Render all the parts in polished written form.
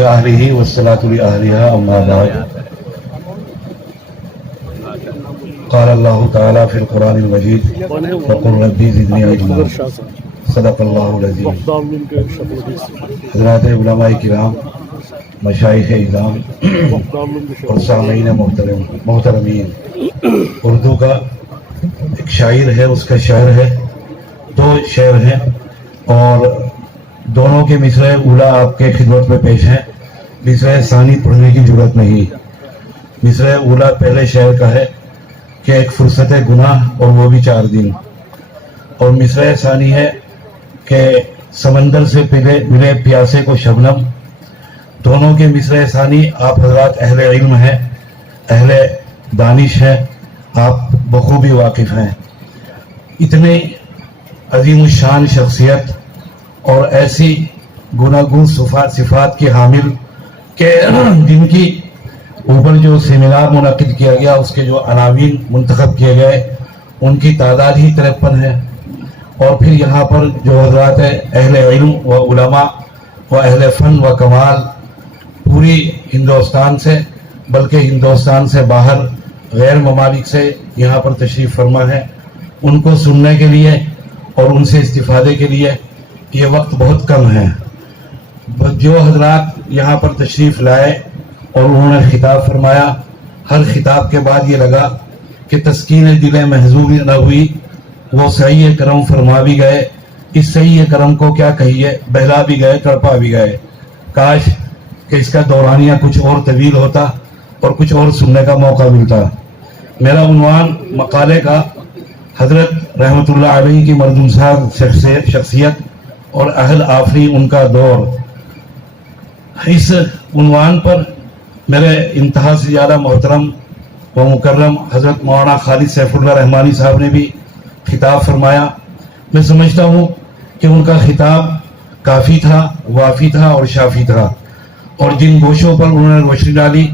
لأهله والصلاة لأهلها أما بعد. قال الله تعالى في القرآن المجيد وقل ربي زدني علما. صدق اللہ العظیم. حضرات علماء کرام، مشائخ اعظام اور سامعین محترمین، اردو کا ایک شاعر ہے، اس کا شعر ہے، دو شعر ہیں اور دونوں کے مصرع اولا آپ کے خدمت میں پیش ہیں. مصرع ثانی پڑھنے کی ضرورت نہیں. مصرع اولا پہلے شعر کا ہے کہ ایک فرصت گناہ اور وہ بھی 4 دن، اور مصرع ثانی ہے کہ سمندر سے ملے پیاسے کو شبنم. دونوں کے مصرع ثانی آپ حضرات اہل علم ہیں، اہل دانش ہیں، آپ بخوبی واقف ہیں. اتنے عظیم الشان شخصیت اور ایسی گناگون صفات کی حامل کہ جن کی اوپر جو سیمینار منعقد کیا گیا، اس کے جو عناوین منتخب کیے گئے، ان کی تعداد ہی 53 ہے. اور پھر یہاں پر جو حضرات اہل علم و علماء و اہل فن و کمال پوری ہندوستان سے، بلکہ ہندوستان سے باہر غیر ممالک سے یہاں پر تشریف فرما ہے، ان کو سننے کے لیے اور ان سے استفادے کے لیے یہ وقت بہت کم ہے. جو حضرات یہاں پر تشریف لائے اور انہوں نے خطاب فرمایا، ہر خطاب کے بعد یہ لگا کہ تسکین دل محضوب نہ ہوئی، وہ سعی کرم فرما بھی گئے. اس سعی کرم کو کیا کہیے، بہلا بھی گئے، تڑپا بھی گئے. کاش کہ اس کا دورانیہ کچھ اور طویل ہوتا اور کچھ اور سننے کا موقع ملتا. میرا عنوان مقالے کا حضرت رحمت اللہ علیہ کی مردم صاحب شخصیت اور اہل آفری ان کا دور. اس عنوان پر میرے انتہا سے زیادہ محترم و مکرم حضرت مولانا خالد سیف اللہ رحمانی صاحب نے بھی خطاب فرمایا. میں سمجھتا ہوں کہ ان کا خطاب کافی تھا، وافی تھا اور شافی تھا، اور جن گوشوں پر انہوں نے روشنی ڈالی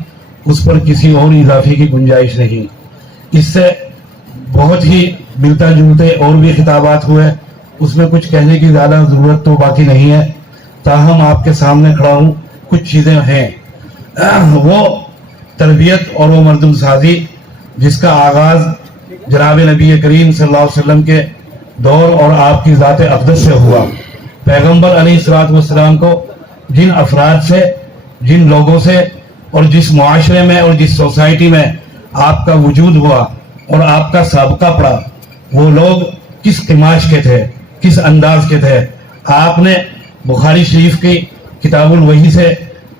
اس پر کسی اور اضافے کی گنجائش نہیں. اس سے بہت ہی ملتا جلتے اور بھی خطابات ہوئے، اس میں کچھ کہنے کی زیادہ ضرورت تو باقی نہیں ہے. تاہم آپ کے سامنے کھڑا ہوں، کچھ چیزیں ہیں. وہ تربیت اور وہ مردم سازی جس کا آغاز جناب نبی کریم صلی اللہ علیہ وسلم کے دور اور آپ کی ذات اقدس سے ہوا. پیغمبر علیہ الصلوۃ والسلام کو جن افراد سے، جن لوگوں سے اور جس معاشرے میں اور جس سوسائٹی میں آپ کا وجود ہوا اور آپ کا سابقہ پڑا، وہ لوگ کس قماش کے تھے، کس انداز کے تھے. آپ نے بخاری شریف کی کتاب الوحی سے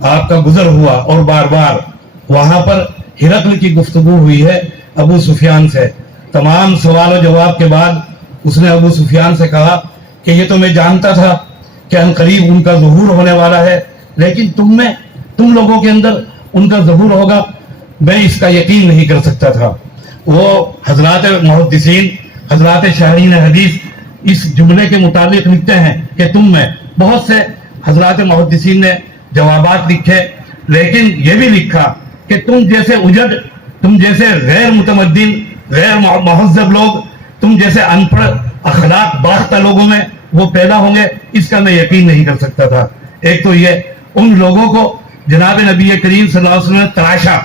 آپ کا گزر ہوا اور بار بار وہاں پر ہرقل کی گفتگو ہوئی ہے ابو سفیان سے. تمام سوال و جواب کے بعد اس نے ابو سفیان سے کہا کہ یہ تو میں جانتا تھا کہ عنقریب ان کا ظہور ہونے والا ہے، لیکن تم لوگوں کے اندر ان کا ظہور ہوگا، میں اس کا یقین نہیں کر سکتا تھا. وہ حضرات محدثین، حضرات شاہرین حدیث اس جملے کے متعلق لکھتے ہیں کہ تم میں. بہت سے حضرات محدثین نے جوابات لکھے، لیکن یہ بھی لکھا کہ تم جیسے اجڑ، تم جیسے غیر متمدن، غیر مہذب لوگ، تم جیسے ان پڑھ اخلاق باختہ لوگوں میں وہ پیدا ہوں گے، اس کا میں یقین نہیں کر سکتا تھا. ایک تو یہ ان لوگوں کو جناب نبی کریم صلی اللہ علیہ وسلم نے تراشا،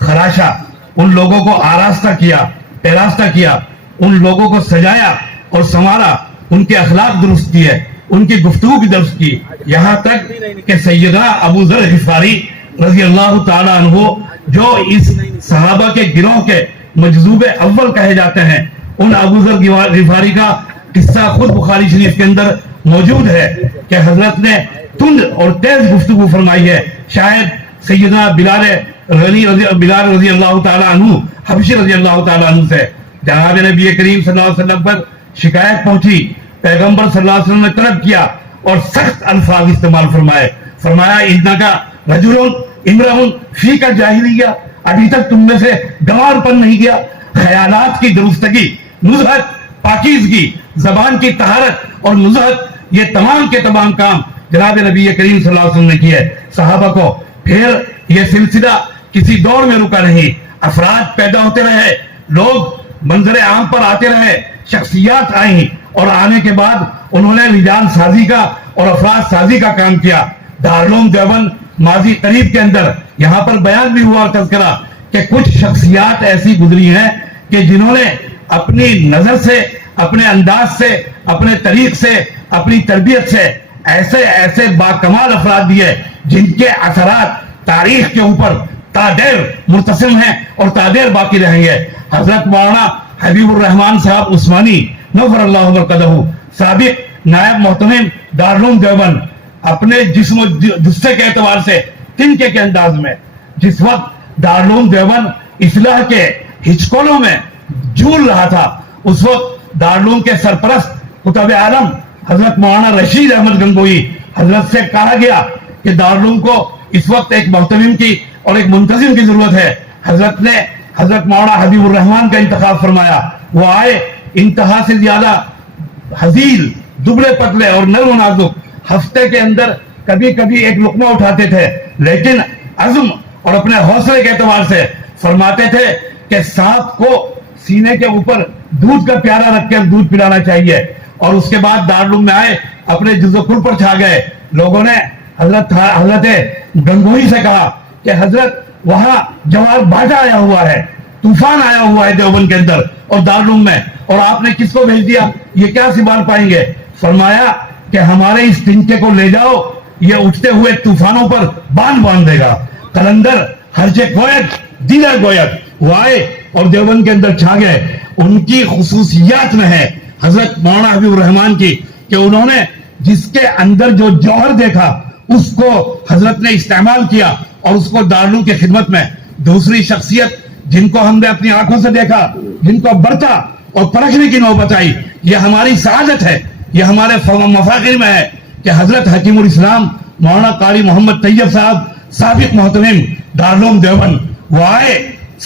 خراشا، ان لوگوں کو آراستہ کیا، پیراستہ کیا، ان لوگوں کو سجایا اور سنوارا، ان کے اخلاق درست کیے، ان کی گفتگو بھی درست کی، یہاں تک کہ سیدنا ابو ذر غفاری رضی اللہ تعالی عنہ جو اس صحابہ کے گروہ کے مجذوب اول کہے جاتے ہیں، ان ابو ذر غفاری کا قصہ خود بخاری شریف کے اندر موجود ہے کہ حضرت نے تند اور تیز گفتگو فرمائی ہے. شاید سیدنا بلال رضی اللہ تعالی عنہ حبشی رضی اللہ تعالی عنہ سے جناب نبی کریم صلی اللہ علیہ وسلم پر شکایت پہنچی. پیغمبر صلی اللہ علیہ وسلم نے طلب کیا اور سخت الفاظ استعمال فرمایا انکا رجل امرؤ فیک جاہلیہ، ابھی تک تم میں سے گوار پن نہیں گیا. خیالات کی درستگی، نزہت، پاکیزگی، زبان کی طہارت اور نزہت، یہ تمام کے تمام کام جناب نبی کریم صلی اللہ علیہ وسلم نے کیے صحابہ کو. پھر یہ سلسلہ کسی دور میں رکا نہیں، افراد پیدا ہوتے رہے، لوگ منظر عام پر آتے رہے، شخصیات آئیں اور آنے کے بعد انہوں نے رجال سازی کا اور افراد سازی کا کام کیا. دارالعلوم دیوبند ماضی قریب کے اندر یہاں پر بیان بھی ہوا تذکرہ کہ کچھ شخصیات ایسی گزری ہیں کہ جنہوں نے اپنی نظر سے، اپنے انداز سے، اپنے طریق سے، اپنی تربیت سے ایسے ایسے باکمال افراد دیے جن کے اثرات تاریخ کے اوپر تادیر مرتسم ہیں اور تادیر باقی رہیں گے. حضرت مولانا حبیب الرحمان صاحب عثمانی نور اللہ برکتہ، سابق نائب محتمم دارالعلوم دیوبند، اپنے جسم و جثے کے اعتبار سے تنکے کے انداز میں جس وقت دارالعلوم دیوبند اصلاح کے ہچکولوں میں جھول رہا تھا، اس وقت دارالعلوم کے سرپرست کتب عالم حضرت مولانا رشید احمد گنگوئی حضرت سے کہا گیا کہ دارالعلوم کو اس وقت ایک محتمم کی اور ایک منتظم کی ضرورت ہے. حضرت نے حضرت مولانا حبیب الرحمان کا انتخاب فرمایا. وہ آئے انتہا سے زیادہ حزیل، دبلے پتلے اور نرم و نازک، ہفتے کے اندر کبھی کبھی ایک لقمہ اٹھاتے تھے، لیکن عزم اور اپنے حوصلے کے اعتبار سے فرماتے تھے کہ سانپ کو سینے کے اوپر دودھ کا پیالہ رکھ کر دودھ پلانا چاہیے. اور اس کے بعد دارالعلوم میں آئے، اپنے جز و کل پر چھا گئے. لوگوں نے حضرت گنگوئی سے کہا کہ حضرت وہاں جوار باٹا آیا ہوا ہے، طوفان آیا ہوا ہے دیوبند کے اندر اور دارالعلوم میں، اور آپ نے کس کو بھیج دیا؟ یہ کیا سنبھال پائیں گے؟ فرمایا کہ ہمارے اس تنکے کو لے جاؤ، یہ اٹھتے ہوئے طوفانوں پر باندھ دے گا. قلندر ہرچے گویت دیدر گویت وہ آئے اور دیوبند کے اندر چھا گئے. ان کی خصوصیات میں ہے حضرت مولانا حبیب الرحمان کی کہ انہوں نے جس کے اندر جو جوہر دیکھا اس کو حضرت نے استعمال کیا اور اس کو دارالعلوم کی خدمت میں. دوسری شخصیت جن کو ہم نے اپنی آنکھوں سے دیکھا، جن کو برتا اور پرکھنے کی نوبت آئی، یہ ہماری سعادت ہے، یہ ہمارے مفاخر میں ہے کہ حضرت حکیم الاسلام مولانا قاری محمد طیب صاحب سابق محتمم دارالعلوم دیوبند، وہ آئے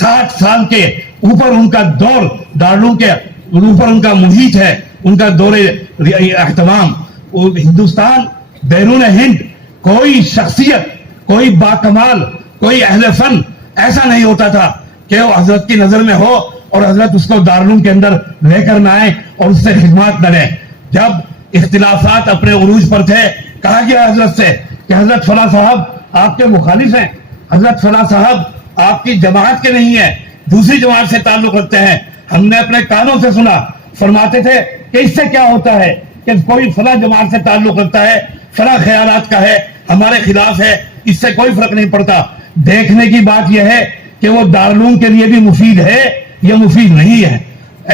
60 سال کے اوپر ان کا دور دارالعلوم کے اوپر ان کا محیط ہے، ان کا دور اہتمام. ہندوستان بیرون ہند کوئی شخصیت، کوئی باکمال، کوئی اہل فن ایسا نہیں ہوتا تھا کہ وہ حضرت کی نظر میں ہو اور حضرت اس کو دارالعلوم کے اندر لے کر نہ آئے اور اس سے خدمات نہ لیں. جب اختلافات اپنے عروج پر تھے، کہا گیا حضرت سے کہ حضرت فلاں صاحب آپ کے مخالف ہیں، حضرت فلاں صاحب آپ کی جماعت کے نہیں ہیں، دوسری جماعت سے تعلق رکھتے ہیں. ہم نے اپنے کانوں سے سنا، فرماتے تھے کہ اس سے کیا ہوتا ہے کہ کوئی فلاں جماعت سے تعلق رکھتا ہے، فلاں خیالات کا ہے، ہمارے خلاف ہے، اس سے کوئی فرق نہیں پڑتا. دیکھنے کی بات یہ ہے کہ وہ دارالعلوم کے لیے بھی مفید ہے یا مفید نہیں ہے.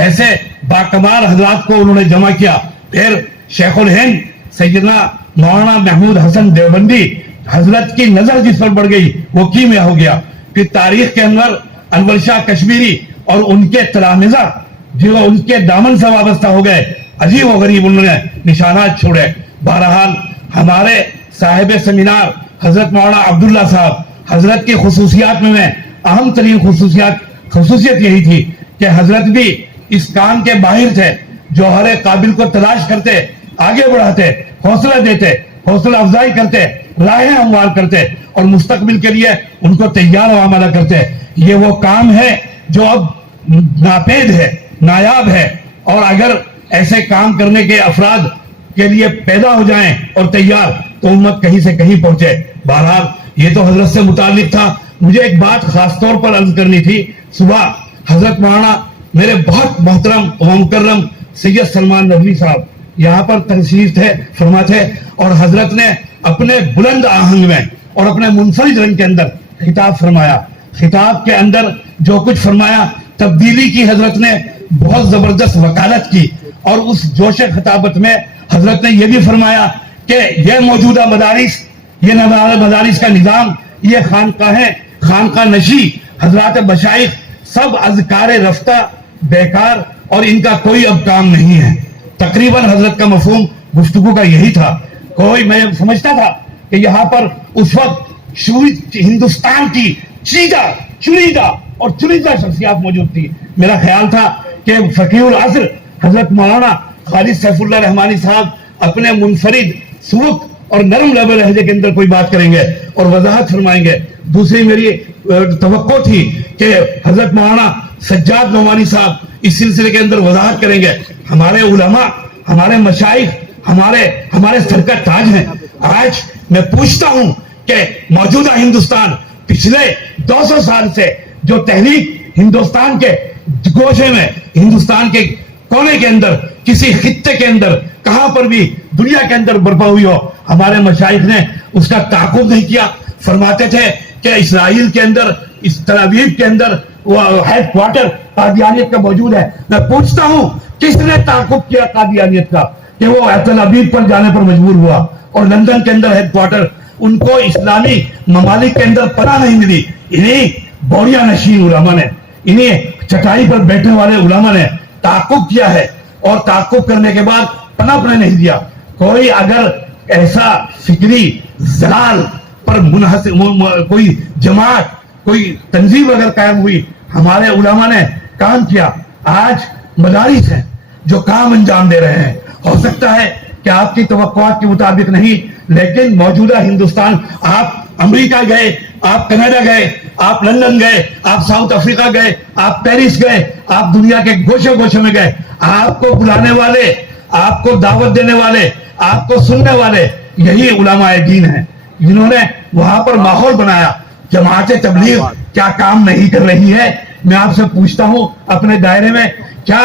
ایسے باکمال حضرات کو انہوں نے جمع کیا. پھر شیخ الہند سیدنا مولانا محمود حسن دیوبندی، حضرت کی نظر جس پر بڑھ گئی وہ کیمیا ہو گیا. پھر تاریخ کے اندر انور شاہ کشمیری اور ان کے تلامذہ جو ان کے دامن سے وابستہ ہو گئے، عجیب و غریب انہوں نے نشانات چھوڑے. بہرحال ہمارے صاحب سیمینار حضرت مولانا عبداللہ صاحب، حضرت کی خصوصیات میں اہم ترین خصوصیت یہی تھی کہ حضرت بھی اس کام کے ماہر تھے، جوہر قابل کو تلاش کرتے، آگے بڑھاتے، حوصلہ دیتے، حوصلہ افزائی کرتے، راہیں ہموار کرتے اور مستقبل کے لیے ان کو تیار و آمادہ کرتے. یہ وہ کام ہے جو اب ناپید ہے، نایاب ہے، اور اگر ایسے کام کرنے کے افراد کے لیے پیدا ہو جائیں اور تیار تو امت کہیں سے کہیں پہنچے. بہرحال یہ تو حضرت سے متعلق تھا. مجھے ایک بات خاص طور پر عرض کرنی تھی. صبح حضرت مولانا میرے بہت محترم و مکرم سید سلمان ندوی صاحب یہاں پر تشریف فرما تھے اور حضرت نے اپنے بلند آہنگ میں اور اپنے منفرد رنگ کے اندر خطاب فرمایا. خطاب کے اندر جو کچھ فرمایا، تبدیلی کی حضرت نے بہت زبردست وکالت کی. اور اس جوش خطابت میں حضرت نے یہ بھی فرمایا کہ یہ موجودہ مدارس، یہ مدارس کا نظام، یہ خانقاہیں، خانقاہ نشی، حضرات مشائخ سب اذکار رفتہ بیکار اور ان کا کوئی اب کام نہیں ہے. تقریباً حضرت کا مفہوم گفتگو کا یہی تھا. میں سمجھتا تھا کہ یہاں پر اس وقت ہندوستان کی چنیدہ اور چنیدہ شخصیات موجود تھی. میرا خیال تھا کہ فقیہ العصر حضرت مولانا خالد سیف اللہ رحمانی صاحب اپنے منفرد سبک اور نرم لہجے کے اندر کوئی بات کریں گے اور وضاحت فرمائیں گے. دوسری میری توقع تھی کہ حضرت مولانا سجاد نعمانی صاحب اس سلسلے کے اندر وضاحت کریں گے. ہمارے علماء، ہمارے مشائخ، ہمارے سر کا تاج ہیں. آج میں پوچھتا ہوں کہ موجودہ ہندوستان پچھلے 200 سال سے جو تحریک ہندوستان کے گوشے میں، ہندوستان کے کونے کے اندر، کسی خطے کے اندر، کہاں پر بھی دنیا کے اندر برپا ہوئی ہو، ہمارے مشائخ نے اس کا تعاقب نہیں کیا. فرماتے تھے کہ اسرائیل کے اندر، اس تل ابیب کے اندر وہ ہیڈ کوارٹر قادیانیت کا موجود ہے. میں پوچھتا ہوں کس نے تعاقب کیا قادیانیت کا کہ وہ تل ابیب پر جانے پر مجبور ہوا، اور لندن کے اندر ہیڈ کوارٹر. ان کو اسلامی ممالک کے اندر پناہ نہیں ملی. انہیں بوریا نشین علماء نے، انہیں چٹائی پر بیٹھنے والے علماء نے تعاقب کیا ہے، اور تعاقب کرنے کے بعد پناہ نہیں دیا. کوئی اگر ایسا فکری زلال پر منحصر کوئی جماعت، کوئی تنظیم اگر قائم ہوئی، ہمارے علماء نے کام کیا. آج مدارس ہیں جو کام انجام دے رہے ہیں. ہو سکتا ہے کہ آپ کی توقعات کے مطابق نہیں، لیکن موجودہ ہندوستان، آپ امریکہ گئے، آپ کینیڈا گئے، آپ لندن گئے، آپ ساؤتھ افریقہ گئے، آپ پیرس گئے، آپ دنیا کے گوشے گوشے میں گئے، آپ کو بلانے والے، آپ کو دعوت دینے والے، آپ کو سننے والے یہی علماء دین ہیں جنہوں نے وہاں پر ماحول بنایا. جماعت تبلیغ کیا کام نہیں کر رہی ہے؟ میں آپ سے پوچھتا ہوں، اپنے دائرے میں کیا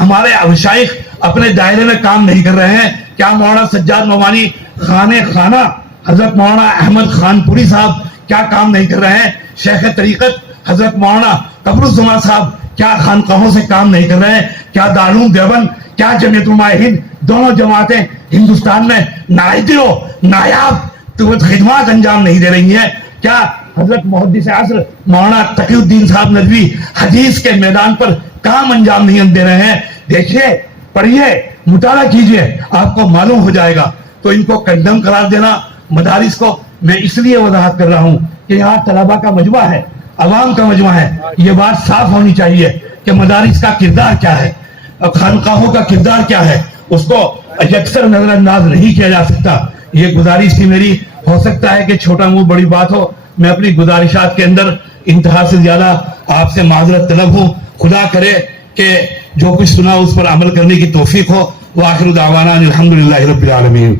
ہمارے مشائخ اپنے دائرے میں کام نہیں کر رہے ہیں؟ کیا مولانا سجاد نعمانی خانہ حضرت مولانا احمد خان پوری صاحب کیا کام نہیں کر رہے ہیں؟ شیخ طریقت حضرت مولانا قمر الزمان صاحب کیا خانقاہوں سے کام نہیں کر رہے ہیں؟ کیا دارالعلوم دیوبند، کیا جمعیت علماء ہند، دونوں جماعتیں ہندوستان میں نایاب خدمات انجام نہیں دے رہی ہیں؟ کیا حضرت محدث عصر مولانا تقی الدین صاحب ندوی حدیث کے میدان پر کام انجام نہیں دے رہے ہیں؟ دیکھیے، پڑھیے، مطالعہ کیجئے، آپ کو معلوم ہو جائے گا. تو ان کو کنڈم قرار دینا مدارس کو، میں اس لیے وضاحت کر رہا ہوں کہ یہاں طلبہ کا مجمع ہے، عوام کا مجمع ہے. یہ بات صاف ہونی چاہیے کہ مدارس کا کردار کیا ہے، خانقاہوں کا کردار کیا ہے، اس کو یکسر نظر انداز نہیں کیا جا سکتا. یہ گزارش تھی میری. ہو سکتا ہے کہ چھوٹا منہ بڑی بات ہو. میں اپنی گزارشات کے اندر انتہا سے زیادہ آپ سے معذرت طلب ہوں. خدا کرے کہ جو کچھ سنا اس پر عمل کرنے کی توفیق ہو. وآخر دعوانا الحمدللہ رب العالمین.